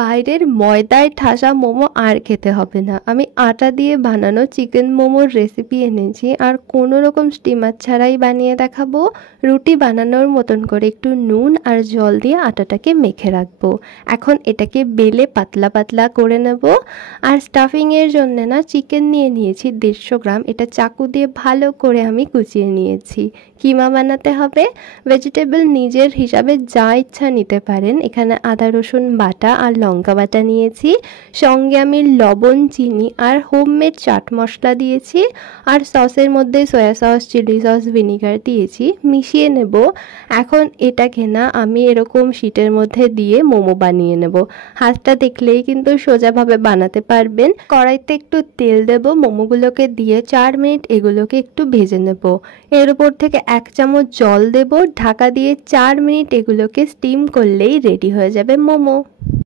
বাইরের ময়দায় ঠাসা মোমো আর খেতে হবে না। আমি আটা দিয়ে বানানো চিকেন মোমোর রেসিপি এনেছি, আর কোনো রকম স্টিমার ছাড়াই বানিয়ে দেখাবো। রুটি বানানোর মতন করে একটু নুন আর জল দিয়ে আটাটাকে মেখে রাখবো। এখন এটাকে বেলে পাতলা পাতলা করে নেব। আর স্টাফিংয়ের জন্য না চিকেন নিয়ে নিয়েছি 150 গ্রাম। এটা চাকু দিয়ে ভালো করে আমি কুচিয়ে নিয়েছি। কিমা বানাতে হবে। ভেজিটেবল নিজের হিসাবে যা ইচ্ছা নিতে পারেন। এখানে আদা রসুন বাটা আর লঙ্কা বাটা নিয়েছি, সঙ্গে আমি লবণ, চিনি আর হোমমেড চাট মশলা দিয়েছি, আর সসের মধ্যে soya sauce, chilli sauce, vinegar দিয়েছি। মিশিয়ে নেব। এখন এটাকে না আমি এরকম শিটের মধ্যে দিয়ে মোমো বানিয়ে নেব। হাতটা দেখলেই কিন্তু সোজাভাবে বানাতে পারবেন। কড়াইতে একটু তেল দেব, মোমোগুলোকে দিয়ে 4 মিনিট এগুলোকে একটু ভেজে নেব। এর উপর থেকে 1 চামচ জল দেব, ঢাকা দিয়ে 4 মিনিট এগুলোকে স্টিম করলেই রেডি হয়ে যাবে মোমো।